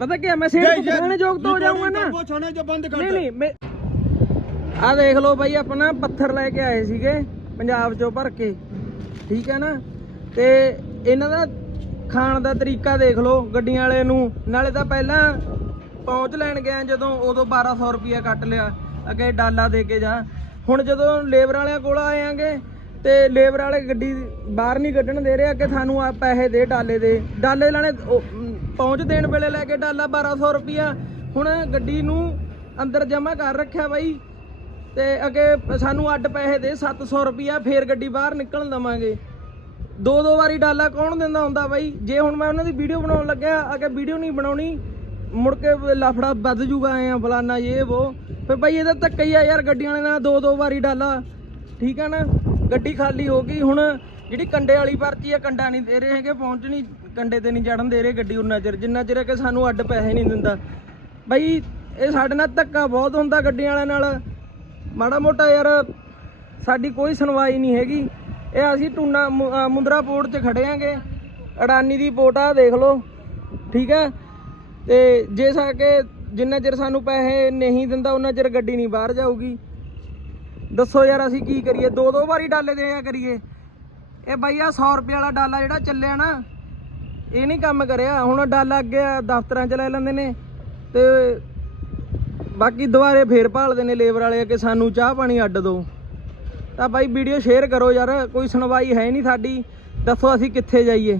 ਪਤਾ ਕੀ ਮੈਂ ਸੇਠ ਤੋਂ ਪੁੱਛਣੇ ਜੋਗ ਤੋਂ ਜਾਊਂਗਾ ਨਾ। ਪੁੱਛਣੇ ਜੋ ਬੰਦ ਕਰ ਨਹੀਂ ਨਹੀਂ ਆ ਦੇਖ ਲਓ ਬਾਈ ਆਪਣਾ ਪੱਥਰ ਲੈ ਕੇ ਆਏ ਸੀਗੇ ਪੰਜਾਬ ਚੋਂ ਭਰ ਕੇ। ਠੀਕ ਹੈ ਨਾ? ਤੇ ਇਹਨਾਂ ਦਾ ਖਾਣ ਦਾ ਤਰੀਕਾ ਦੇਖ ਲਓ ਗੱਡੀਆਂ ਵਾਲੇ ਨੂੰ। ਨਾਲੇ ਤਾਂ ਪਹਿਲਾਂ ਪਹੁੰਚ ਲੈਣ ਗਿਆ ਜਦੋਂ ਉਦੋਂ 1200 ਰੁਪਏ ਕੱਟ ਲਿਆ। ਅਗੇ ਡਾਲਾ ਦੇ ਕੇ ਜਾ। ਹੁਣ ਜਦੋਂ ਲੇਬਰ ਵਾਲਿਆਂ ਕੋਲ ਆਏਾਂਗੇ ਤੇ ਲੇਬਰ ਵਾਲੇ ਗੱਡੀ ਬਾਹਰ ਨਹੀਂ ਕੱਢਣ ਦੇ ਰਹੇ ਕਿ ਸਾਨੂੰ ਆ ਪੈਸੇ ਦੇ ਡਾਲੇ ਦੇ। ਡਾਲੇ ਲਾਣੇ ਪਹੁੰਚ ਦੇਣ ਵੇਲੇ ਲੈ ਕੇ ਡਾਲਾ 1200 ਰੁਪਿਆ ਹੁਣ ਗੱਡੀ ਨੂੰ ਅੰਦਰ ਜਮ੍ਹਾਂ ਕਰ ਰੱਖਿਆ ਬਾਈ। ਤੇ ਅੱਗੇ ਸਾਨੂੰ ਅੱਡ ਪੈਸੇ ਦੇ 700 ਰੁਪਿਆ ਫੇਰ ਗੱਡੀ ਬਾਹਰ ਨਿਕਲਣ ਦਵਾਂਗੇ। ਦੋ ਦੋ ਵਾਰੀ ਡਾਲਾ ਕੌਣ ਦਿੰਦਾ ਹੁੰਦਾ ਬਾਈ? ਜੇ ਹੁਣ ਮੈਂ ਉਹਨਾਂ ਦੀ ਵੀਡੀਓ ਬਣਾਉਣ ਲੱਗਿਆ, ਅੱਗੇ ਵੀਡੀਓ ਨਹੀਂ ਬਣਾਉਣੀ, ਮੁੜ ਕੇ ਲਫੜਾ ਵੱਧ ਜੂਗਾ ਐ ਆ, ਫਲਾਨਾ ਇਹ ਵੋ। ਫਿਰ ਬਾਈ ਇਹਦਾ ਧੱਕਾ ਹੀ ਆ ਯਾਰ, ਗੱਡੀਆਂ ਵਾਲੇ ਨਾਲ ਦੋ ਦੋ ਵਾਰੀ ਡਾਲਾ। ਠੀਕ ਆ ਨਾ? ਗੱਡੀ ਖਾਲੀ ਹੋ ਗਈ, ਹੁਣ ਜਿਹੜੀ ਕੰਡੇ ਵਾਲੀ ਪਰਚੀ ਆ, ਕੰਡਾ ਨਹੀਂ ਦੇ ਰਹੇ ਹੈਗੇ ਪਹੁੰਚਣੀ ਕੰਡੇ ਤੇ ਨਹੀਂ ਚੜਨ ਦੇ ਰਹੇ ਗੱਡੀ ਉਹਨਾਂ ਚਿਰ, ਜਿੰਨਾ ਚਿਰ ਕਿ ਸਾਨੂੰ ਅੱਡ ਪੈਸੇ ਨਹੀਂ ਦਿੰਦਾ। ਬਈ, ਇਹ ਸਾਡੇ ਨਾਲ ਧੱਕਾ ਬਹੁਤ ਹੁੰਦਾ ਗੱਡੀਆਂ ਵਾਲਿਆਂ ਨਾਲ। ਮਾੜਾ ਮੋਟਾ ਯਾਰ, ਸਾਡੀ ਕੋਈ ਸੁਣਵਾਈ ਨਹੀਂ ਹੈਗੀ। ਇਹ ਅਸੀਂ ਟੂਨਾ ਮੁੰਦਰਾ ਪੋਰਟ 'ਚ ਖੜੇ ਆਂਗੇ ਅਡਾਨੀ ਦੀ ਪੋਰਟ ਆ, ਦੇਖ ਲਓ। ਠੀਕ ਹੈ ਤੇ ਜੇ ਸਾਕੇ ਜਿੰਨਾ ਚਿਰ ਸਾਨੂੰ ਪੈਸੇ ਨਹੀਂ ਦਿੰਦਾ, ਉਹਨਾਂ ਚਿਰ ਗੱਡੀ ਨਹੀਂ ਬਾਹਰ ਜਾਊਗੀ। ਦੱਸੋ ਯਾਰ, ਅਸੀਂ ਕੀ ਕਰੀਏ? ਦੋ ਦੋ ਵਾਰੀ ਡਾਲੇ ਦੇ ਦੇਇਆ ਕਰੀਏ। ਇਹ ਬਾਈ ਆ 100 ਰੁਪਏ ਵਾਲਾ ਡਾਲਾ ਜਿਹੜਾ ਚੱਲਿਆ ਨਾ, ਇਹ ਨਹੀਂ ਕੰਮ ਕਰਿਆ। ਹੁਣ ਡਾਲਾ ਅੱਗੇ ਦਫ਼ਤਰਾਂ 'ਚ ਲੈ ਲੈਂਦੇ ਨੇ ਤੇ ਬਾਕੀ ਦੁਬਾਰੇ ਫੇਰ ਭਾਲਦੇ ਨੇ ਲੇਬਰ ਵਾਲੇ ਕਿ ਸਾਨੂੰ ਚਾਹ ਪਾਣੀ ਅੱਡ ਦਿਓ। ਤਾਂ ਬਾਈ ਵੀਡੀਓ ਸ਼ੇਅਰ ਕਰੋ ਯਾਰ, ਕੋਈ ਸੁਣਵਾਈ ਹੈ ਨਹੀਂ ਸਾਡੀ। ਦੱਸੋ ਅਸੀਂ ਕਿੱਥੇ ਜਾਈਏ।